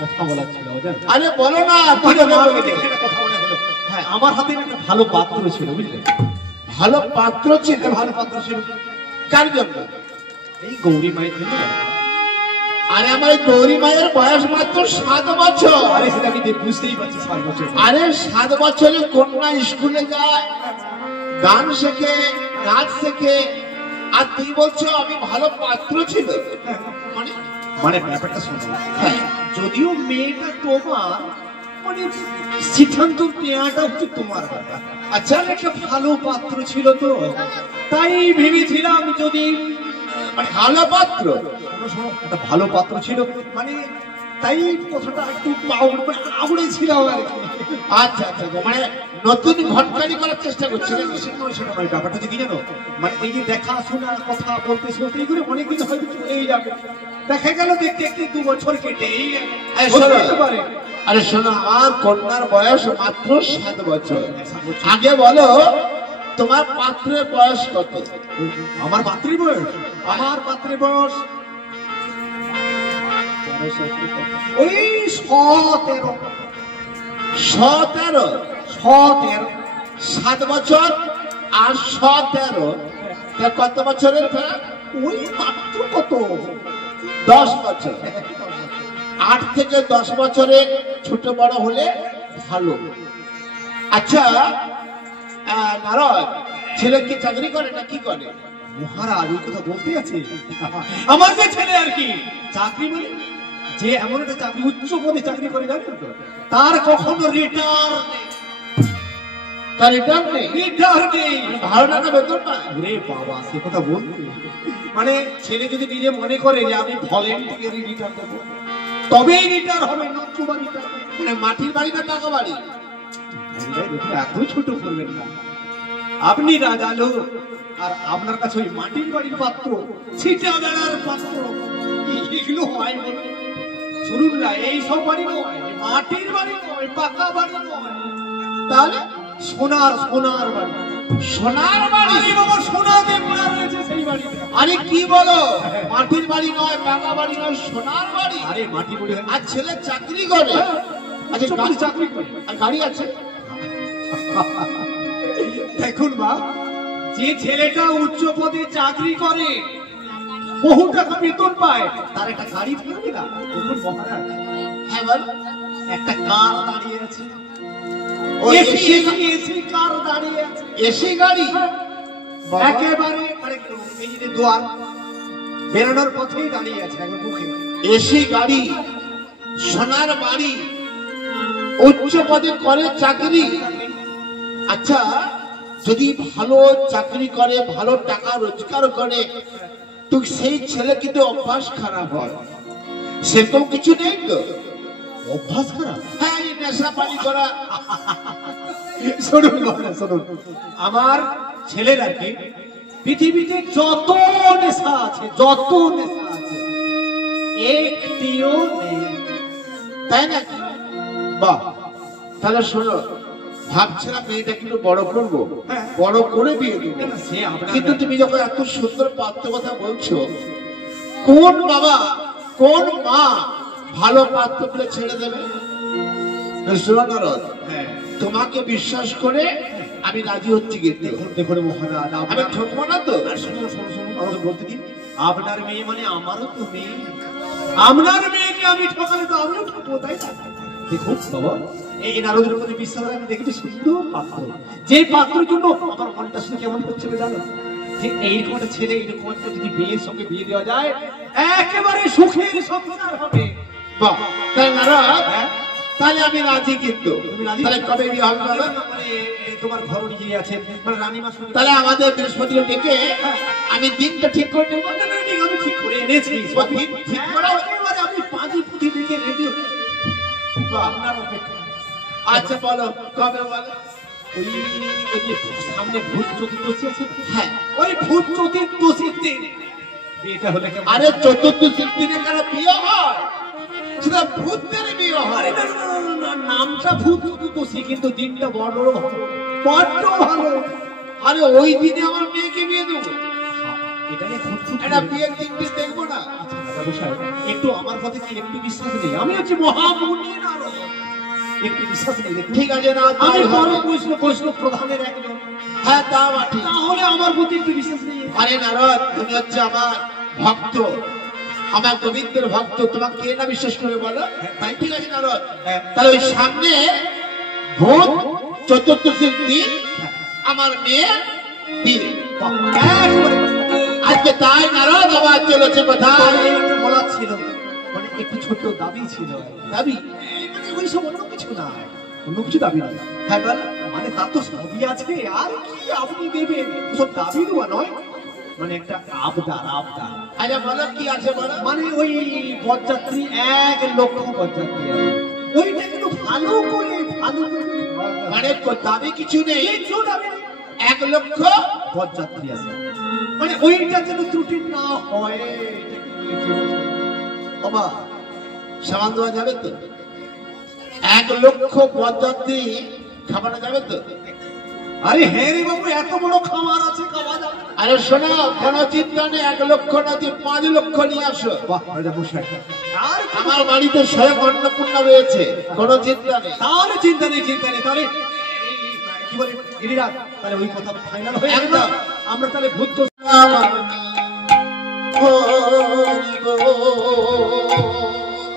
কথা বলার ছিল। আরে বলো না। হ্যাঁ, আমার হাতে একটা ভালো পাত্র ছিল, বুঝলে? ভালো পাত্র ছিল? ভালো পাত্র ছিল। কার জন্য? এই গৌরী মায়ের জন্য। আরে আমার গৌরী মায়ের বয়স মাত্র 7 বছর। আরে সেটা আমি বুঝতেই পারছি, 7 বছর। আরে 7 বছরে কন্যা স্কুলে যায়, গান শেখে, নাচ শেখে, আর তুই বলছো আমি ভালো পাত্র ছিল? মানে ব্যাপারটা শোনো, যদিও মেয়েটা তোমার, মানে সিদ্ধান্ত নেওয়াটা হচ্ছে তোমার ব্যাপার। আচ্ছা, একটা ভালো পাত্র ছিল তো, তাই ভেবেছিলাম যদি মানে ভালো পাত্র, একটা ভালো পাত্র ছিল, মানে তাই কথাটা একটু আউড়েছিলাম আর কি। আচ্ছা আচ্ছা, মানে নতুন ঘটকারি করার চেষ্টা করছি। সেটা নয়, ব্যাপারটা কি জানো, মানে এই যে দেখাশোনা, কথা বলতে শুনতে এগুলো অনেকদিন হয়তো চলেই যাবে, দেখা গেল দেখতে দেখতে 2 বছর কেটেই পারে। আরে শোনো, আমার কন্যার বয়স মাত্র 7 বছর। আগে বলো তোমার পাত্রের বয়স কত? আমার পাত্রের বয়স? আমার পাত্রের বয়স ওই 17। 17? 7 বছর আর 17, কত বছরের? ওই মাত্র কত, 10 বছর। 8 থেকে 10 বছরে ছোট বড় হলে ভালো। আচ্ছা নারদ, ছেলে কি চাকরি করে না কি করে? মহারাজ ওই কথা বলতে আছে? আমার যে ছেলে আর কি চাকরি, মানে যে এমন একটা চাকরি, উচ্চ পদে চাকরি করে, জানেন তো, তার কখনো রিটার্ন নেই। তার রিটার্ন নেই? রিটার্ন নেই। ভালো টাকা বেতন পায়? ওরে বাবা, সে কথা বলতে, মানে ছেলে যদি নিজে মনে করে যে আমি ভলেন্টিয়ারি রিটার্ন দেবো, তবেই রিটার্ন হবে, নতুবা রিটার্ন। মানে মাটির বাড়ি না টাকা বাড়ি? এত ছোট করবেন না, আপনি রাজা লোক, আর আপনার কাছে ওই মাটির বাড়ির পাত্র, ছিটা বেড়ার পাত্র, এগুলো হয়? শুনুন না, এইসব বাড়ি নয়, মাটির বাড়ি নয়, পাকা বাড়ি নয়, তাহলে সোনার বাড়ি। সোনার বাড়ি? বাবা, সোনা দিয়ে মোড়া রয়েছে সেই বাড়ি। আরে কি বলো, মাটির বাড়ি নয়, পাকা বাড়ি নয়, সোনার বাড়ি? আরে মাটি বাড়ি। আর ছেলে চাকরি করে? আচ্ছা, চাকরি করে, আর গাড়ি আছে? দেখুন মা, যে ছেলেটা উচ্চ পদে চাকরি করে, বহু টাকা বেতন পায়, তার একটা গাড়ি থাকবে না? দেখুন মহারাজ, হ্যাঁ বল। একটা কার দাঁড়িয়ে আছে, এসি কার দাঁড়িয়ে আছে, এসি গাড়ি একেবারে মানে এই যে দুয়ার বেরোনোর পথেই দাঁড়িয়ে আছে, একবার মুখে। এসি গাড়ি, সোনার বাড়ি, উচ্চ পদে করে চাকরি। আচ্ছা, যদি ভালো চাকরি করে, ভালো টাকা রোজগার করে, তো সেই ছেলে কিন্তু অভ্যাস খারাপ হয়। সে তো কিছু নেই তো। অভ্যাস খারাপ? হ্যাঁ, এই নেশা পানি করা। শুনুন, আমার ছেলের আর কি পৃথিবীতে যত নেশা আছে, একটিও নেই। তাই না? বাহ, তাহলে শোনো, ভাবছিলাম মেয়েটা কিন্তু বড় করবো, বড় করে বিয়ে দেবো। কিন্তু তুমি যখন এত সুন্দর পাত্র কথা বলছো, কোন বাবা, কোন মা ভালো পাত্র পেলে ছেড়ে দেবে? শোনো নারদ, তোমাকে বিশ্বাস করে আমি রাজি হচ্ছি। কিন্তু দেখুন মহারাজ, আমি ঠকবো না তো? শুনুন, আমাকে বলতে দিন। আপনার মেয়ে মানে আমারও তো মেয়ে, আপনার মেয়েকে আমি ঠকালে তো আমিও ঠকবো, তাই না? দেখুন বাবা, এই নারদের প্রতি বিশ্বাস আমি দেখেছি, সুন্দর পাত্র, যে পাত্রের জন্য আমার মনটা শুনে কেমন হচ্ছে জানো, যে এইরকম একটা ছেলে, এইরকম একটা যদি মেয়ের সঙ্গে বিয়ে দেওয়া যায়, একেবারে সুখের সংসার হবে। বাহ, তাই নারদ, তাহলে আমি রাজি। কিন্তু তাহলে কবে বিয়ে হবে? মানে তোমার ঘর নিয়ে আছে, মানে রানীমা, তাহলে আমাদের বৃহস্পতিকে ডেকে আমি দিনটা ঠিক করে নেবো। আমি ঠিক করে এনেছি, ঠিক করা। আমি পাঁচি পুঁথি দিকে রেডি হয়েছি আপনার অপেক্ষা। আচ্ছা বলো, কবে বলো? ওই যে সামনে ভূত চতুর্দশী আছে, হ্যাঁ, ওই ভূত চতুর্দশীর দিন বিয়েটা হলে কেমন? আরে চতুর্দশীর দিনে কেন বিয়ে হয়? সেটা ভূতদের বিয়ে হয়। নামটা ভূত চতুর্দশী, কিন্তু দিনটা বড় ভালো, বড্ড ভালো। আরে ওই দিনে আমার মেয়েকে বিয়ে দেবো, এটা নিয়ে এটা বিয়ের দিনটি দেখবো না? রাজামশাই, একটু আমার কথা কি একটু বিশ্বাস নেই? আমি হচ্ছে মহামুনি নারদ, একটু বিশ্বাস নেই? ঠিক আছে না, আমি বড় বৈষ্ণব প্রধানের একজন। হ্যাঁ তা ঠিক, তাহলে আমার প্রতি একটু বিশ্বাস নেই? আরে নারদ, তুমি হচ্ছে আমার ভক্ত, আমার গোবিন্দের ভক্ত, তোমাকে কে না বিশ্বাস করে বলো? তাই ঠিক আছে নারদ, তাহলে ওই সামনে ভোট চতুর্দশীর দিন আমার মেয়ে বিয়ে। আজকে তাই নারদ আবার চলেছে কোথায়? একটু বলার ছিল, মানে একটু ছোট্ট দাবি ছিল। দাবি? মানে ওই সব অন্য কিছু না, অন্য কিছু দাবি না। হ্যাঁ বল। মানে তার তো সবই আছে, আর কি আপনি দেবেন? সব দাবি দেওয়া নয়, মানে একটা আবদার। আরে বলো কি আছে বলো। মানে ওই বরযাত্রী 1 লক্ষ বরযাত্রী আছে, ওইটা কিন্তু ভালো করে মানে দাবি কিছু নেই, কিছু দাবি নেই। 1 লক্ষ বরযাত্রী আছে, মানে ওইটা যেন ত্রুটি না হয়। বাবা সামান দেওয়া যাবে তো? 1 লক্ষ বরযাত্রী খাওয়ানো যাবে তো? আরে হ্যাঁ রে বাবু, এত বড় খামার আছে, খাওয়া যাবে। আরে শোনো, কোনো চিন্তা নেই, 1 লক্ষ না দিয়ে 5 লক্ষ নিয়ে আসো। বাহ রাজামশাই, আর আমার বাড়িতে স্বয়ং অন্নপূর্ণা রয়েছে, কোনো চিন্তা নেই। তাহলে চিন্তা নেই। তাহলে কি বলে গিরিরাজ, তাহলে ওই কথা ফাইনাল হয়ে গেল। একদম। আমরা তাহলে ভূত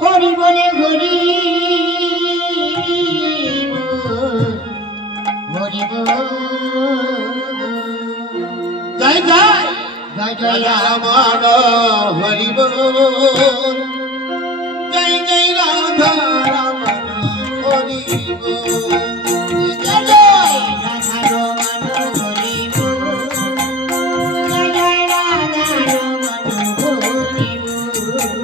হরি বলে হরি হরি জয় জয় জয় জয় রাম রাম হরি বল, জয় জয় রাধা রমন হরি বল। জয় জয় রাধা রমন হরি জয় জয় রাধা রমন হরি হরি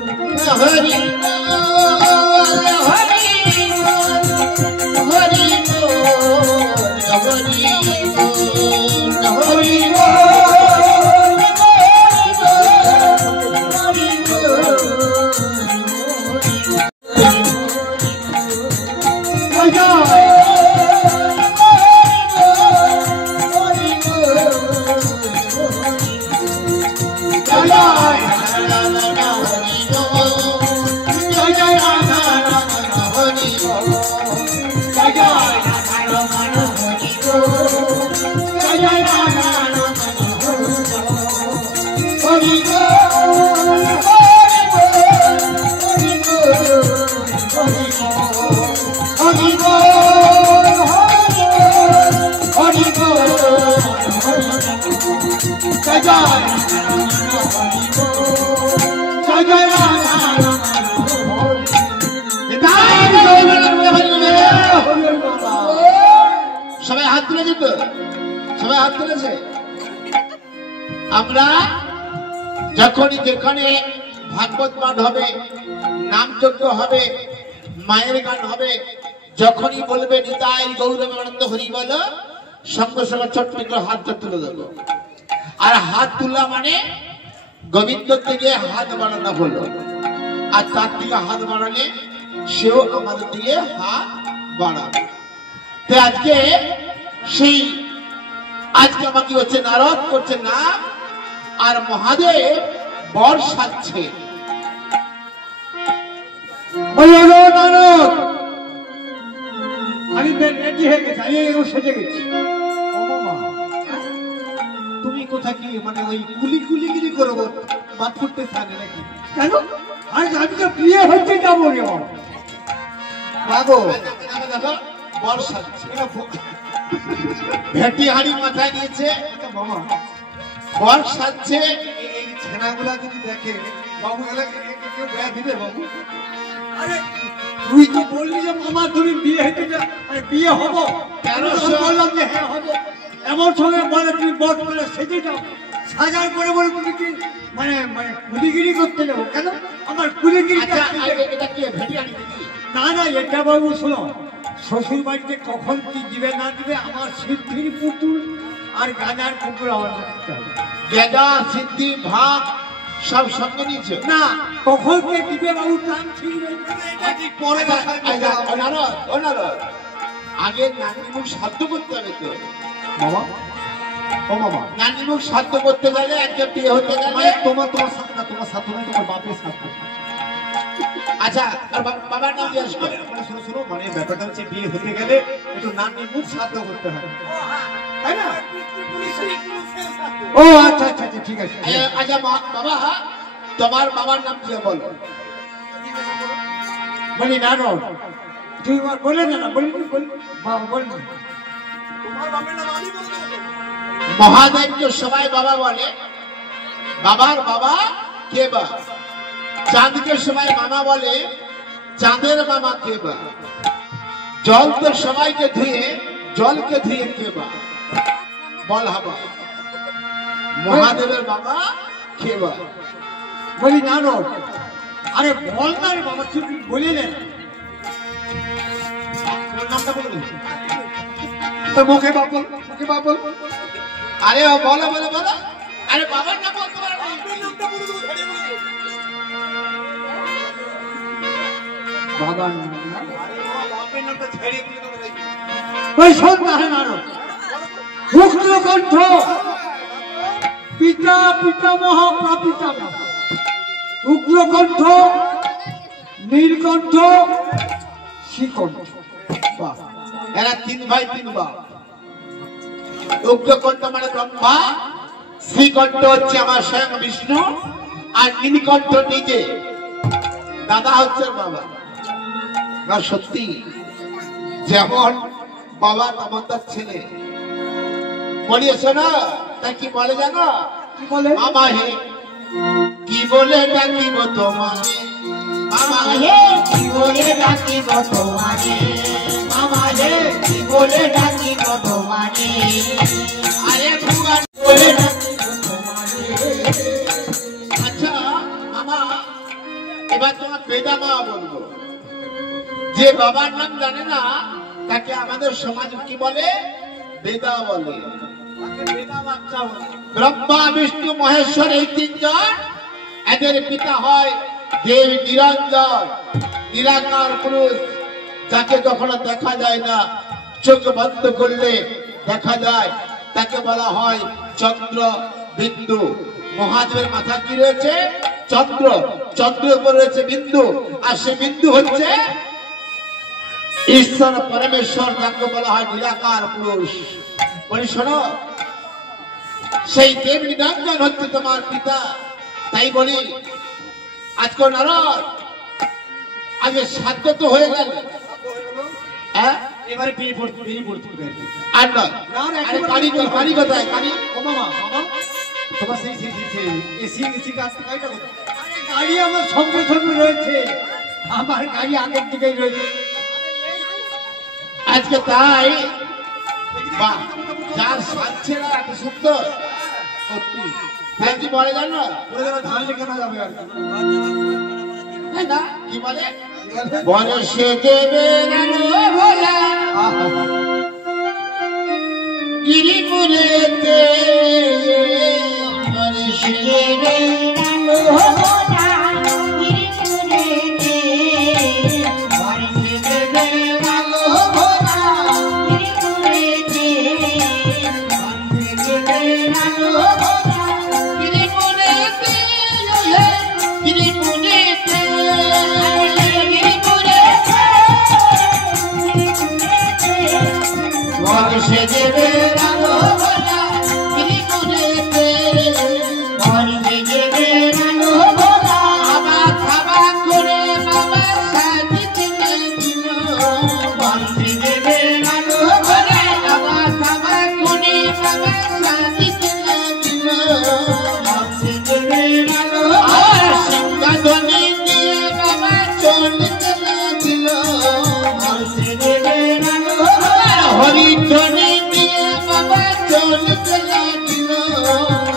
সবাই হাত তুলেছে তো? সবাই হাত তুলেছে? আমরা যখনই যেখানে ভাগবত পাঠ হবে, নামযজ্ঞ হবে, মায়ের গান হবে, যখনই বলবে নিতাই গৌরব আনন্দ হরি বলো, সঙ্গে সঙ্গে ছোট্ট করে হাতটা তুলে দেবো। আর হাত তোলা মানে গোবিন্দ থেকে হাত বাড়ানো হলো, আর তার থেকে হাত বাড়ালে সেও আমাদের দিকে হাত বাড়াবে। তো আজকে সেই আজকে আমাকে হচ্ছে নারদ করছে না, আর মহাদেব বর সাজছে। আমি রেডি হয়ে গেছি, আমি এরকম সেজে গেছি। তুমি কোথা কি মানে ওই কুলিগিরি করবো বাদ ফুটতে থানে নাকি? কেন? আজ আমি তো বিয়ে হচ্ছে যাবো রে বাবু। দেখো বর সাজছে, ভেটি হাড়ি মাথায় নিয়েছে, মামা বর সাজছে। এই ছেনাগুলা যদি দেখে বাবু, কেউ বেয়া দিবে বাবু? আরে তুই তো বললি যে মামা তুমি বিয়ে হতে বিয়ে হবো, কেন বললাম যে হ্যাঁ হবো। এমন সময় বলে তুমি বট বলে সেজে যাও, সাজার পরে বলে তুমি কি মানে মানে কুলিগিরি করতে যাবো? কেন আমার কুলিগিরি? এটা কি ভেটি হাড়ি নাকি? না না, এটা বাবু শোনো, শ্বশুর বাড়িতে কখন কি দিবে না দিবে, আমার সিদ্ধির পুতুল আর গাঁজার পুকুর আমার রাখতে হবে। গেঁদা সিদ্ধি ভাগ সব সঙ্গে নিয়েছে না, কখন কে দিবে বাবু প্রাণ ছিঁড়বে, এটা ঠিক পরে আগে নানি মুখ সাধ্য করতে হবে তো। বাবা ও মামা নানি মুখ সাধ্য করতে গেলে একটা বিয়ে হতে গেলে মানে তোমার সাথে না, তোমার সাথে না, তোমার বাপের সাথে। আচ্ছা আর বাবার নাম জিজ্ঞেস করে মানে শোনো শোনো, মানে ব্যাপারটা হচ্ছে বিয়ে হতে গেলে একটু নানি মুখ সাধ্য করতে হয়, তাই না? ও আচ্ছা আচ্ছা আচ্ছা, ঠিক আছে। আচ্ছা বাবা, তোমার বাবার নাম কি বলো? বলি না নো, তুই বলে না, বলি বাবা বল না। মহাদেবকে সবাই বাবা বলে, বাবার বাবা কে বা? চাঁদকে সবাই মামা বলে, চাঁদের মামা কে বা? জল তো সবাইকে ধুয়ে, জলকে ধুয়ে কে বা? বল হাবা, মহাদেবের বাবা কে বা? বলি না নো, আরে বল না রে বাবা, তুই বলি না, তোর নামটা বলে দে, তোর মুখে বাপ বল, মুখে বাপ বল। আরে বলো বলো বলো, আরে বাবার নাম বলতে পারো না। বাবার নাম না, ওই সন্তান নারদ, উগ্রকণ্ঠ, পিতা পিতামহ প্রপিতামহ, উগ্রকণ্ঠ, নীলকণ্ঠ, শ্রীকণ্ঠ। বাহ, এরা তিন ভাই তিন বাপ। উগ্রকণ্ঠ মানে ব্রহ্মা, শ্রীকণ্ঠ হচ্ছে আমার স্বয়ং বিষ্ণু, আর নীলকণ্ঠ নিজে, দাদা হচ্ছে বাবা। না সত্যি, যেমন বাবা তেমন তার ছেলে। বলিয়েছো না, তা কি বলে জানো? কি বলে? মামা হে কি বলে ডাকিব তোমাকে, মামা হে কি বলে ডাকিব তোমারে, আমারে কি বলে ডাকিব তোমারে, আরে ভগবান বলে ডাকিব তোমারে। আচ্ছা মামা, এবার তোমার বেদা মা বলবো। যে বাবার নাম জানে না তাকে আমাদের সমাজ কি বলে? বেদা বলে। ব্রহ্মা বিষ্ণু মহেশ্বর এই তিনজন, এদের পিতা হয় দেব নিরঞ্জন, নিরাকার পুরুষ, যাকে কখনো দেখা যায় না, চোখ বন্ধ করলে দেখা যায়, তাকে বলা হয় চন্দ্র বিন্দু। মহাদেবের মাথা কি রয়েছে? চন্দ্র, চন্দ্রের উপর রয়েছে বিন্দু, আর সে বিন্দু হচ্ছে ঈশ্বর পরমেশ্বর, যাকে বলা হয় নিরাকার পুরুষ। বলি শোনো, সেই দেব নিরঞ্জন হচ্ছে তোমার পিতা। তাই বলি আজকে নারদ, আগে সাধ্য তো হয়ে গেল, হ্যাঁ এবারে বিয়ে পড়তে হবে। আর নয়, আরে গাড়ি গাড়ি কোথায় গাড়ি? ও মামা, মামা তোমার সেই এসি গাছ গাড়িটা কোথায়? গাড়ি আমার সঙ্গে সঙ্গে রয়েছে, আমার গাড়ি আগের দিকেই রয়েছে। আজকে তাই বাহ, যার সাজছে না এত সুন্দর, সত্যি তাই কি বলে জানো? ওরা যেন ধান লেখানো যাবে আর কি। তাই না? কি বলে? বরষে দেবে রানো ভোলা গিরিপুরেতে, বরষে দেবে রানো ভোলা গিরিপুরেতে, বরষে দেবে রানো ভোলা গিরিপুরেতে, বরষে দেবে রানো ভোলা গিরিপুরেতে, গিরিপুরেতে, বরষে দেবে রানো ভোলা গিরিপুরেতে, বরষে দেবে রানো ভোলা খাবা খাবা করে বাবা সাজিতে দিল, বরষে দেবে রানো ভোলা খাবা খাবা করে বাবা সাজিতে দিল, বরষে দেবে রানো আর সিংহাসনে দিয়ে বাবা চলতে দিল, বরষে দেবে রানো হরিধ্বনি দিয়ে বাবা চলতে দিল,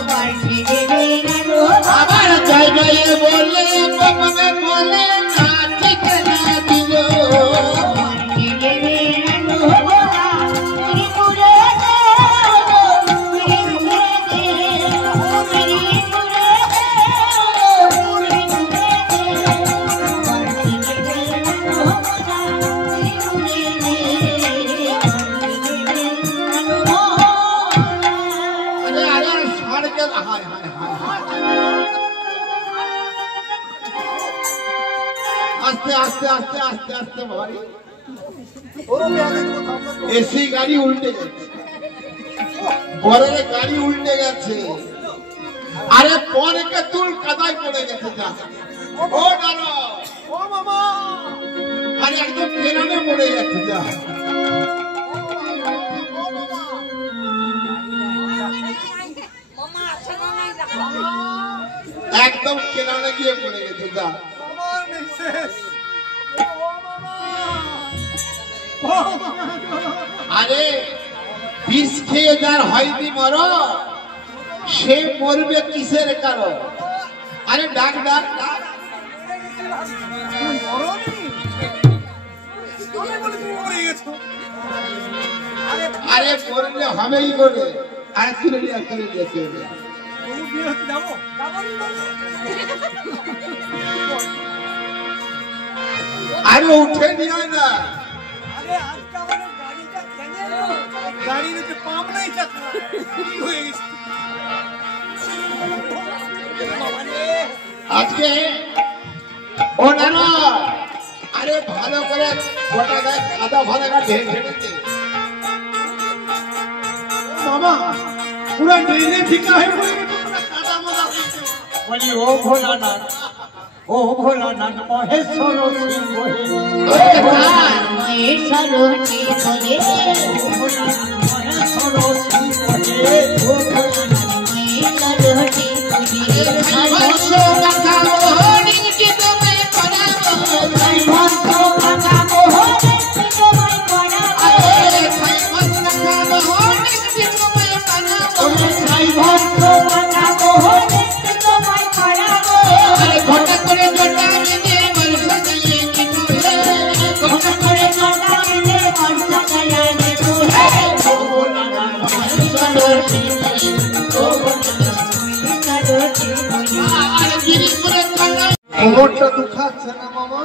বরষে দেবে রানো আবার জয় জয় বলে বাবা বলে নাচতে দিল, বরষে দেবে রানো ভোলা গিরিপুরেতে, গিরিপুরেতে, গিরিপুরেতে, গিরিপুরেতে, বরষে দেবে রানো ভোলা গিরিপুরেতে, বরষে দেবে রানো ভোলা। আস্তে আস্তে আস্তে আস্তে আস্তে ভাই এসি গাড়ি উল্টে গেছে, বরের গাড়ি উল্টে গেছে। আরে পরেকে তুল কাদায় পড়ে গেছে। যা ও ডালো ও মামা, আরে একদম কেরানে পড়ে গেছে। যা একদম কেরানে গিয়ে পড়ে গেছে। যা আরে বিষ খেয়ে যার হয়নি মরণ, সে মরবে কিসের কারণ? আরে ডাক ডাক ডাক। আরে মরলে হবেই করে। আরে তুলে নিয়ে তুলে নিয়ে তুলে নিয়ে। আরে উঠে নিয়ে না। আজকে ও নানা, আরে ভালো করে গোটা গায়ে কাদা ভালো করে ঢেকেছে মামা, পুরা ড্রেনে ফিকা হয়ে পড়ে গেছে, পুরা কাদা মাদা বলি ও ভোলানাথ, ও ভোলানাথ মহেশ্বর সিংহ হে। মহেশ্বর সিংহ হে, মহেশ্বর সিংহ হে, ও ভোলানাথ মহেশ্বর সিংহ হে। ভস্য মাখা মোহনীকে তোমায় পরাবো, ভস্য মাখা মোহনীকে তোমায় পরাবো, আরে ভস্য মাখা মোহনীকে তোমায় পরাবো, ভস্য মাখা মোহনীকে তোমায় পরাবো। আরে ঘটা করে জটা বেঁধে বর্ষা গায়ে কিছু হে, ঘটা করে জটা বেঁধে বর্ষা গায়ে কিছু হে। ও ভোলানাথ মহেশ্বর সিংহ হে, ও ভোলানাথ মহেশ্বর সিংহ হে। আরে গিরি করে কানা কোমরটা দুখাচ্ছে না মামা?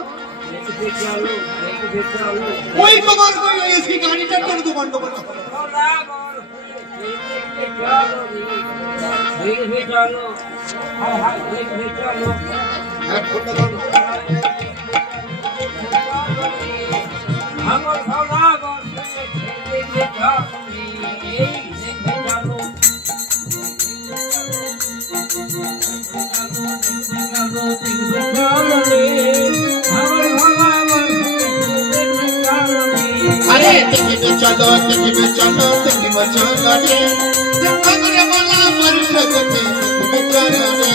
ওই তোমার কই এসি গাড়িটা করে তো গন্ডগোল হলো। আর ফোনটা দাও না। আরে দেখিবে চলো দেখিবে চলো দেখিবে চলো রে, পাগলে বলা বর্ষ গতে দেখিবে চলো রে।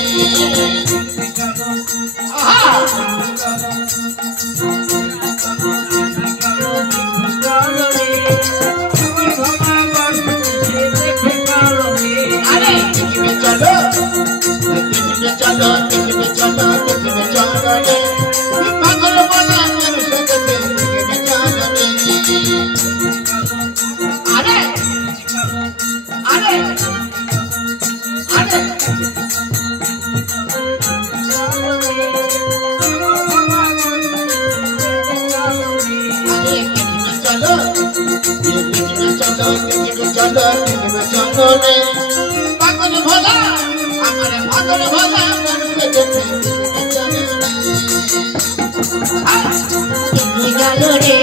আহা আরে দেখিবে চলো দেখিবে চলো দেখিবে চলো দেখিবে চলো রে, পাগলে বলা বর্ষ গতে দেখিবে চলো রে। আরে আরে আরে চলো দেখিবে চলো দেখিবে চলো দেখিবে চলো রে, পাগল ভোলা আমার পাগল ভোলা মনকে দেখে দেখিবে চলো রে। গেল রে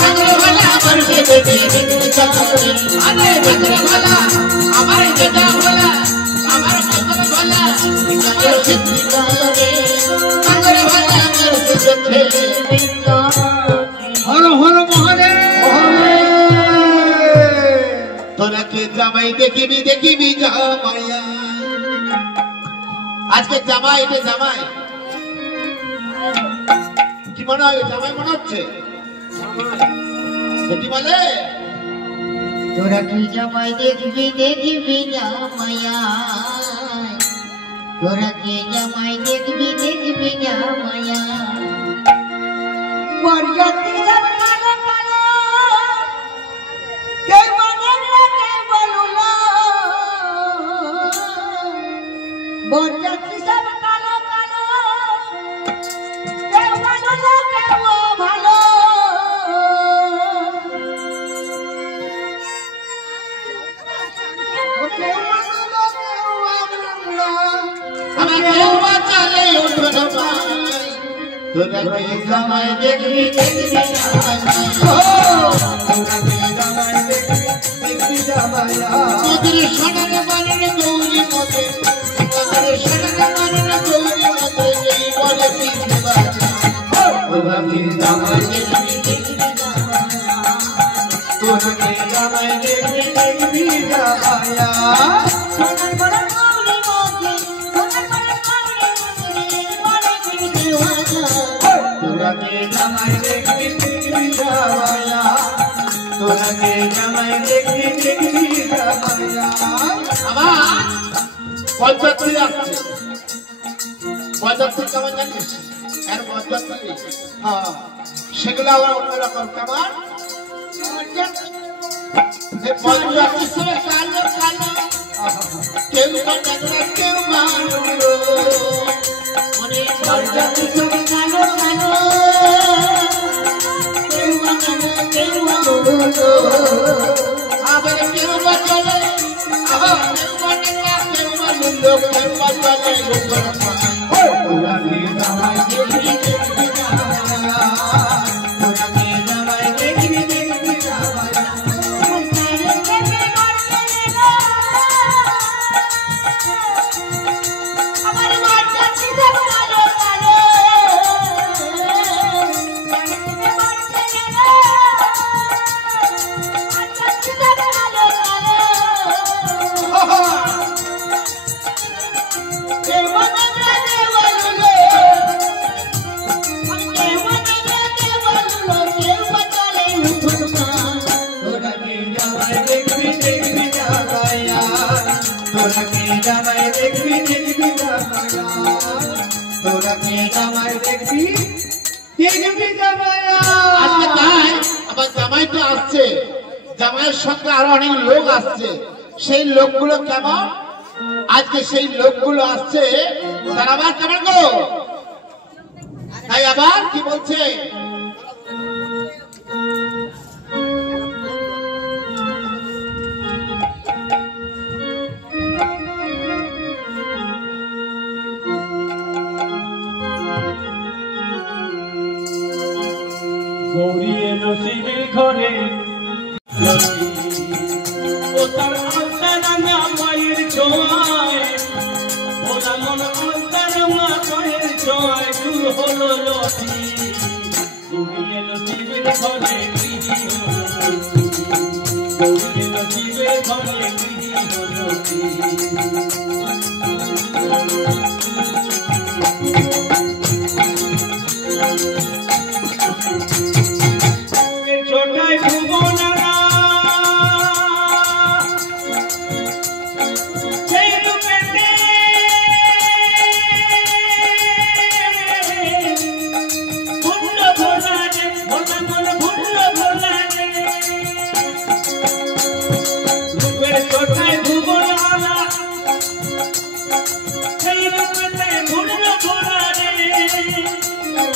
পাগল ভোলা মনকে দেখে দেখিবে চলো রে। আরে পাগল ভোলা আমার যেটা ভোলা আমার পাগল ভোলা চলো সিদ্ধি চলো রে, পাগল ভোলা মনকে দেখে। হর হর মহাদেব। তোরা কে জামাই দেখিবি দেখিবি জামাইয়া। আজকে জামাই এটা জামাই কি মনে হয়? জামাই মনে হচ্ছে কি বলে? তোরা কি জামাই দেখবি দেখবি জামাইয়া, তোরা কি জামাই দেখবি দেখবি জামাইয়া। বরযাত্রী সব কালো কালো, কেউ বনলা কেউ বলুলা। বরযাত্রী সব কালো কালো, কেউ বনলা কেউ ভালো। আমার কেউ বাঁচালে তোরা কে জামাই দেখবি দেখবি তোদের সোনার বানের গৌরী মতে তোদের সোনার বানের গৌরী মতে এই বলে পিছে বাজা তোরা কে জামাই দেখবি দেখবি তোরা কে জামাই দেখবি দেখবি জামায়া সোনার বড় গৌরী মতে সোনার বড় গৌরী মতে বলে পিছে বাজা তোরা কে জামাই দেখবি দেখবি জামায়া তোরা কে জামাই দেখবি দেখবি জামায়া আবার পঞ্চায়েত আসছে পঞ্চায়েত কেমন জানিস আর পঞ্চায়েত হ্যাঁ সেগুলো আবার অন্যরকম কেমন পঞ্চায়েত হিসেবে কালো কালো কেউ কালো কেউ ভালো মনে পঞ্চায়েত হিসেবে কালো কালো কেউ কালো কেউ ভালো আবার কেউ বা চলে আবার কেউ বা নেতা কেউ বা লোক কেউ বা চলে লোকের তোরা কে জামাই দেখবি দেখবি জামায়া তোরা কে জামাই দেখবি দেখবি জামায়া আমার পঞ্চায়েত হিসেবে কালো কালো তোরা কে জামাই দেখবি দেখবি জামায়া তোরা কে জামাই দেখবি দেখবি জামায়া তোরা কে জামাই দেখবি দেখবি জামায়া আজকে তাই আবার জামাই তো আসছে জামাইয়ের সঙ্গে আরো অনেক লোক আসছে সেই লোকগুলো কেমন আজকে সেই লোকগুলো আসছে তারা আবার কেমন গো তাই আবার কি বলছে গৌরী এলো শিবের ঘরে ও তার আলতারাঙা মায়ের ছোঁয়ায় ওরা মন আলতারাঙা মায়ের ছোঁয়ায় দূর হলো লতি গৌরী এলো শিবের ঘরে গৃহী হলো লতি গৌরী এলো শিবের ঘরে গৃহী হলো লতি ছোটাই ভুবনারা সেই রূপেতে ভুল্ল ভোলারে ভোলা মন ভুল্ল ভোলারে রূপের ছোটাই ভুবনারা সেই রূপেতে ভুল্ল ভোলারে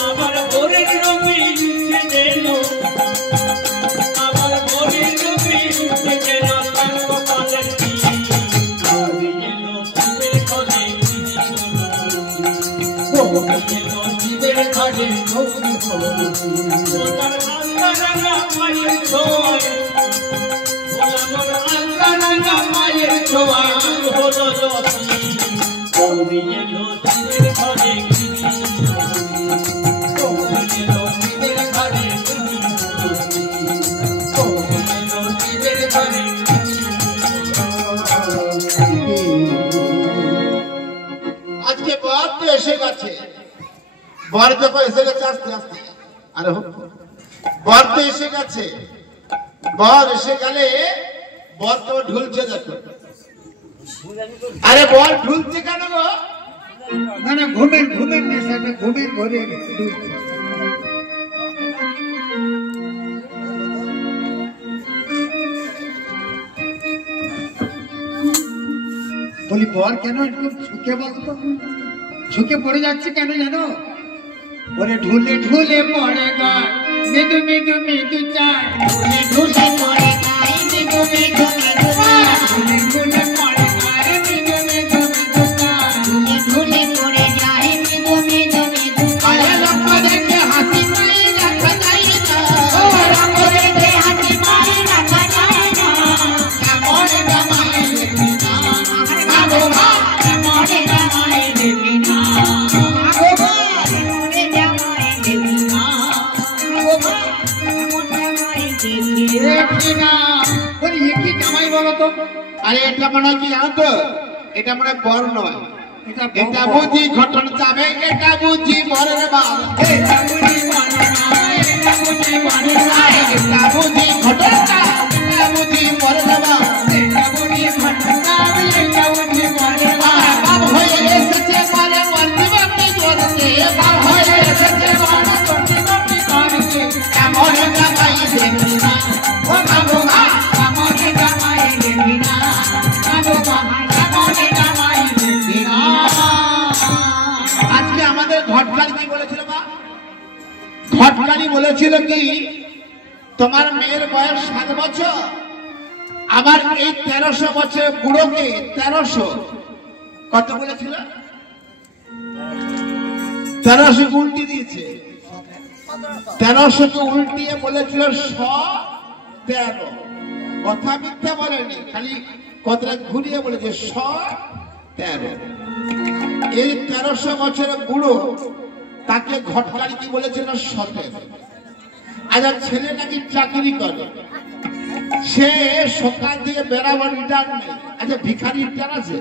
আবার ভোরের রঙে উঠে গেল আবার ভোরের রঙে উঠে গেল তার কপালের টিপ গৌরী এলো শিবের ঘরে গৃহী হলো গৌরী এলো শিবের ঘরে গৌরী হলো তার আল্লাহরাঙা মায়ের ছোঁয়ায় ভোলা মোর আল্লাহরাঙা মায়ের ছোঁয়ায় হলো লতি গৌরী এলো শিবের ঘরে গৃহী আজকে বর তো এসে গেছে বর যখন এসে গেছে আস্তে আস্তে আরে বর তো এসে গেছে বর এসে গেলে বর তো ঢুলছে দেখো আরে বর ঢুলছে কেন গো না না ঘুমের নেশাটা ঘুমের ঘরে বলি বর কেন একটু ঝুঁকে বলতো ঝুঁকে পড়ে যাচ্ছে কেন জানো ওরে ঢুলে ঢুলে পড়ে গায় মৃদু মৃদু মৃদু চায় ঢুলে পড়ে গায়ে মৃদু মৃদু মৃদু গায় ঢুলে ঢুলে পড়ে গায় মৃদু মৃদু মৃদু চায় ঢুলে ঢুলে পড়ে যায় মৃদু মৃদু মৃদু আরে লক্ষ্য দেখ এটা মনে হয় কি জানো তো, এটা মনে হয় বর নয়, এটা বুঝি ঘটন যাবে, এটা বুঝি বরের বাপ, এটা বুঝি বরের বাপ, এটা বুঝি বরের বাপ, এটা বুঝি ঘটন যাবে, এটা বুঝি বরের বাপ, এটা বুঝি ঘটন যাবে, এটা বুঝি বরের বাপ। বাপ হয়ে এসেছে বরে বর্তি বর্তি করতে, বাপ হয়ে এসেছে বরে বর্তি বর্তি করতে, এমন জামাই দেখি না ও বাবু মা, এমন জামাই দেখি না বাবু মা, এমন জামাই দেখি না। আজকে আমাদের ঘটকালি কি বলেছিল মা? ঘটকালি বলেছিল কি, তোমার মেয়ের বয়স 7 বছর, আবার এই 1300 বছর বুড়োকে 1300 কত বলেছিল? 1300 কে উল্টি দিয়েছে, 1300 কে উল্টিয়ে বলেছিল 113। কথা মিথ্যা বলেনি, খালি কথাটা ঘুরিয়ে বলেছে 113। এই 1300 বছরের বুড়ো তাকে ঘটকালি কি বলেছিল? 17। আচ্ছা ছেলে নাকি চাকরি করে, সে সকাল থেকে বেড়াবার রিটার্ন নেই। আচ্ছা ভিখারি রিটার্ন আছে,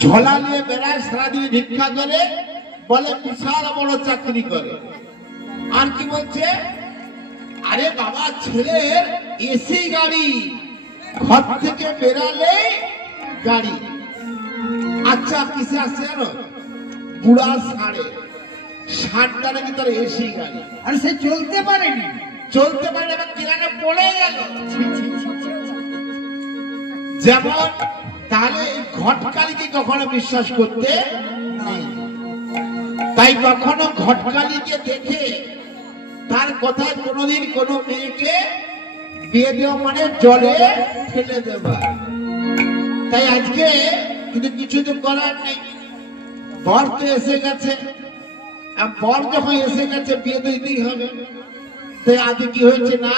ঝোলা নিয়ে বেড়ায়, সারাদিন ভিক্ষা করে, বলে বিশাল বড় চাকরি করে। আর কি বলছে? আরে বাবা ছেলের এসি গাড়ি, ঘর থেকে বেরালে গাড়ি। আচ্ছা কিসে আসছে জানো? বুড়া ষাটটা নাকি তার এসি গাড়ি, আর সে চলতে পারেনি, চলতে পারে এবার কিরানে পড়ে গেল। যেমন তাহলে ঘটকালিকে কখনো বিশ্বাস করতে নেই। তাই কখনো ঘটকালিকে দেখে তার কথায় কোনোদিন কোনো মেয়েকে বিয়ে দেওয়া মানে জলে ফেলে দেওয়া। তাই আজকে কিন্তু কিছু তো করার নেই, বর তো এসে গেছে, বর যখন এসে গেছে বিয়ে তো দিতেই হবে। তাই আজকে কি হয়েছে না,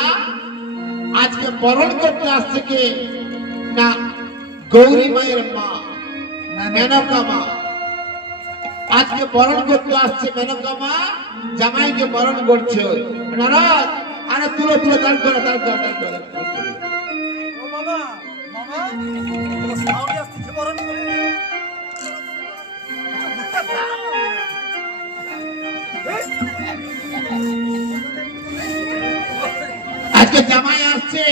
আজকে বরণ করতে আসছে কে না, গৌরী মায়ের মা মেনকা মা। আজকে বরণ করতে আসছে মেনকা মা, জামাইকে বরণ করছে। নারাজ আরে তুলো তুলো, দান করে দান করে দান করে। ও মামা, মামা তোমার সাউন্ড আসছে বরণ করে। আজকে জামাই আসছে,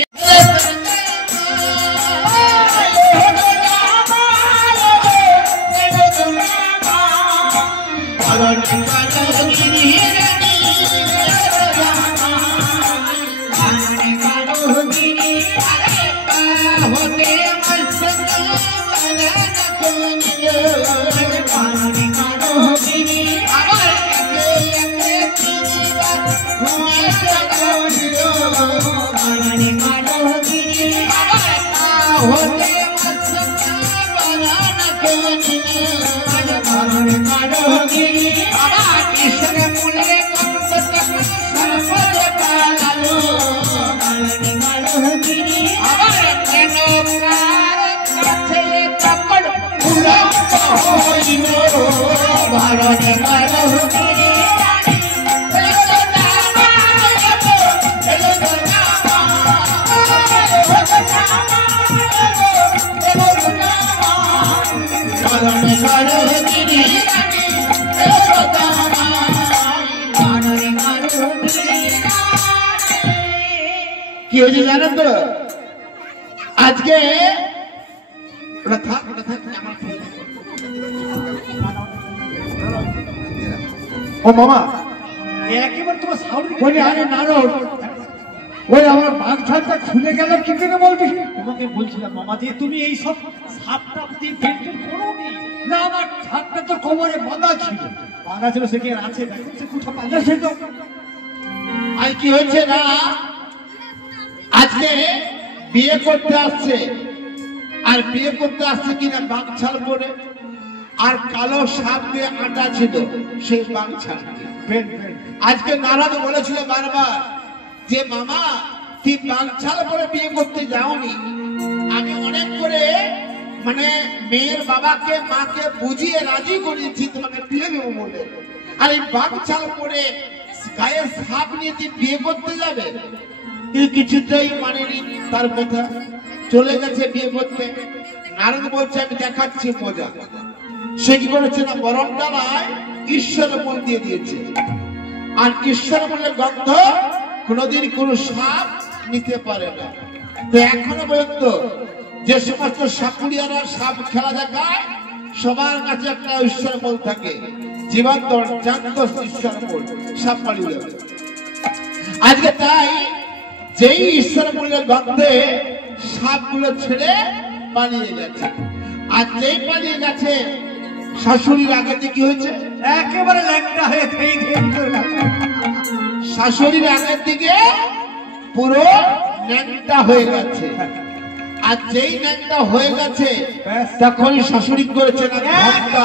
কি হয়েছে জানেন তো? আজকে ও মামা একেবারে তোমার সাউন্ড বলে, আরে নারদ ওই আমার বাঘ ছাড়টা খুলে গেল কি করে বলবি? তোমাকে বলছিলাম মামা যে তুমি এই সব সাপটা দিয়ে বেল্টের করোনি না, আমার ছাদটা তো কোমরে বাঁধা ছিল, বাঁধা ছিল সে কি আর আছে? দেখো সে কোথাও বাঁধা ছিল। আর কি হয়েছে না, আজকে বিয়ে করতে আসছে, আর বিয়ে করতে আসছে কিনা বাঘছাল পরে, আর কালো সাপ দিয়ে আটা ছিল সেই বাঘছাল। আজকে নারদ বলেছিল বারবার যে মামা তুই বাঘছাল পরে বিয়ে করতে যাওনি, আমি অনেক করে মানে মেয়ের বাবাকে মাকে বুঝিয়ে রাজি করিয়েছি তোমাকে বিয়ে দেবো বলে, আর এই বাঘছাল পরে গায়ে সাপ নিয়ে তুই বিয়ে করতে যাবে? কিন্তু কিছুতেই মানেনি তার কথা, চলে গেছে বিয়ে করতে। নারদ বলছে আমি দেখাচ্ছি মজা। সে কি করেছে না, বরণ ডালায় ঈশ্বর মূল দিয়ে দিয়েছে। আর ঈশ্বর মূলের গন্ধ কোনোদিন কোনো সাপ নিতে পারে না। তো এখনো পর্যন্ত যে সমস্ত সাপুরিয়ারা সাপ খেলা দেখায় সবার কাছে একটা ঈশ্বর মূল থাকে, জীবন্ত জান্ত ঈশ্বর মূল, সাপ পালিয়ে যাবে। আজকে তাই যেই ঈশ্বর মূলের গন্ধে সাপগুলো ছেড়ে পালিয়ে গেছে। আর যেই পালিয়ে গেছে শাশুড়ির আগে কি হয়েছে, একেবারে ল্যাংটা হয়ে থেই করে গেছে। শাশুড়ির আগের দিকে পুরো ন্যাংটা হয়ে গেছে। আর যেই ন্যাংটা হয়ে গেছে তখনই শাশুড়ি করেছে না ঘন্টা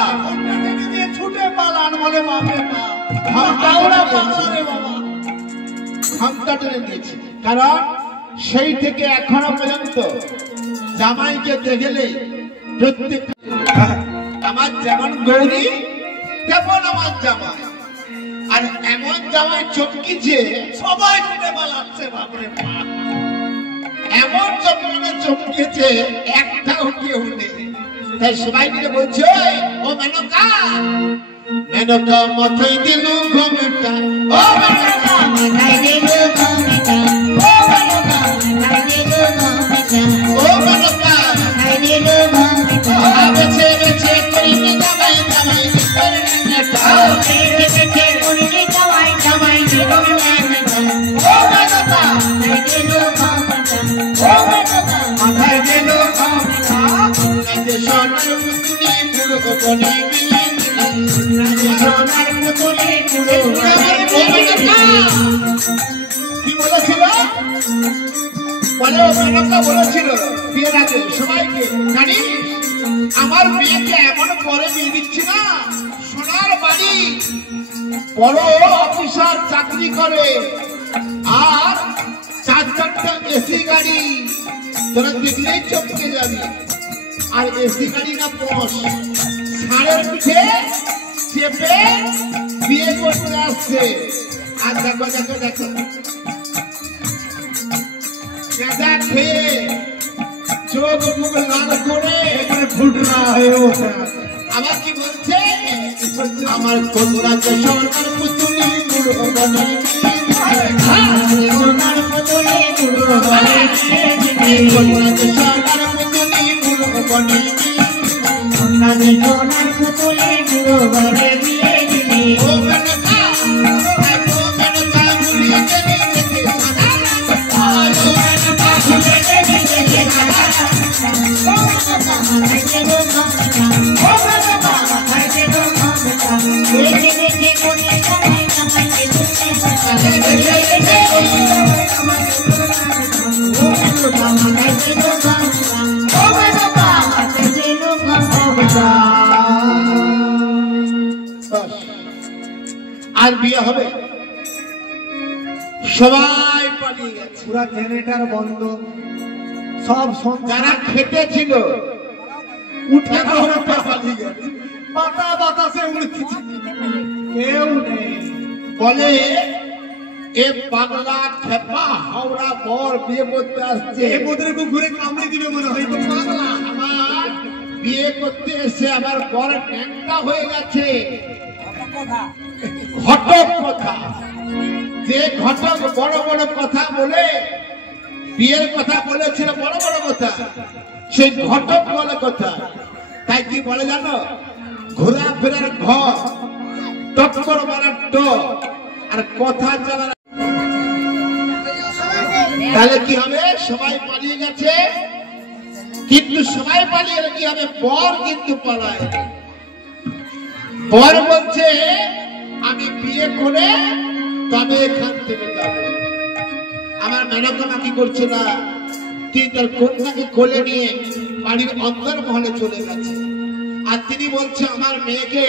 দিয়ে ছুটে পালান বলে বাপরে বাপ, ঘন্টা টেনে দিয়েছে। কারণ সেই থেকে এখনো পর্যন্ত জামাইকে দেখলে প্রত্যেক আমার যেমন গৌরী তেমন আমার জামাই। আর এমন জামাই চমকিছে সবাই ছুটে পালাচ্ছে বাপরে বাপ। এমন চমকেছে একটাও কেউ নেই। তাই সবাই মিলে বলছে ও মেনকা, মেনকা মাথায় দিল ঘুমটা, ও মেনকা মাথায় দিল ঘুমটা, ও মেনকা মাথায় দিল ঘুমটা, ও মেনকা মাথায় দিল ঘুমটা, বেছে বেছে করিনি জামাই জামাই করে নেটা, বেছে বেছে করিনি জামাই জামাই করে নেটা, ও মেনকা মাথায় দিল ঘুমটা, ও মেনকা মাথায় দিল ঘুমটা, নাচে সোনার পুতুলি পুরো কোনে মিলে সোনার পুতুলে পুরো কি বলেছিল, বলে ও মেনকা বলেছিল বিয়ের আগে সবাইকে, জানিস আমার মেয়েকে এমন পরে বিয়ে দিচ্ছি না, সোনার বাড়ি, বড় অফিসার চাকরি করে, আর 4-4টা এসি গাড়ি, তোরা দেখলেই চমকে যাবি। আর এসি গাড়ি না বস, ষাঁড়ের পিঠে চেপে বিয়ে করতে আসছে। আর দেখো দেখো দেখো কেদা খেয়ে চোখ মুখ লাল করে এখানে ফুটনা হয়ে ওঠে। আবার কি বলছে, আমার কন্যাকে সোনার পুতুলি গুলো বনে সোনার পুতুলে পুরো কন্যাকে সোনার পুতুলি গুলো বনে সোনার পুতুলে পুরো ঘরে দিয়ে দিলে ও মেনকা, ও মেনকা মুড়িয়ে দেবে দেখে সাদা, ও মেনকা খুলে দেবে দেখে সাদা, ও মেনকা মাথায় দিল ঘুমটা, ও মেনকা মাথায় দিল ঘুমটা, বেছে বেছে করে জামাই জামাই দিলে সাদা, বেছে বেছে করে জামাই জামাই দিলে সাদা, ও মেনকা মাথায় দিল ঘুমটা, ও মেনকা মাথায় দিল ঘুমটা। আর বিয়ে হবে, সবাই পালিয়ে গেছে। পুরা জেনারেটর বন্ধ, সব যারা খেটেছিল উঠে পালিয়ে গেছে। পাতা বাতাসে উড়ছে, কেউ নেই। বলে এ পাগলা খেপা হাওড়া বর বিয়ে করতে আসছে, এ মোদের ঘুরে কামড়ে দিবে মনে হয়, তো পাগলা। আমার বিয়ে করতে এসে আমার বর ন্যাংটা হয়ে গেছে। ঘটক কথা, যে ঘটক বড় বড় কথা বলে বিয়ের কথা বলেছিল, বড় বড় কথা, সেই ঘটক বলে কথা। তাই কি বলে জানো, ঘোরাফেরার ঘর, টক্কর মারার ডর, আর কথা চালার। তাহলে কি হবে, সবাই পালিয়ে গেছে, কিন্তু সবাই পালিয়ে গেলে কি হবে, বর কিন্তু পালায়। বর বলছে আমি বিয়ে করে তবে এখান থেকে যাব। আমার মেনকা কি করছে না, তিনি তার কন্যাকে কোলে নিয়ে বাড়ির অন্তর মহলে চলে গেছে। আর তিনি বলছে আমার মেয়েকে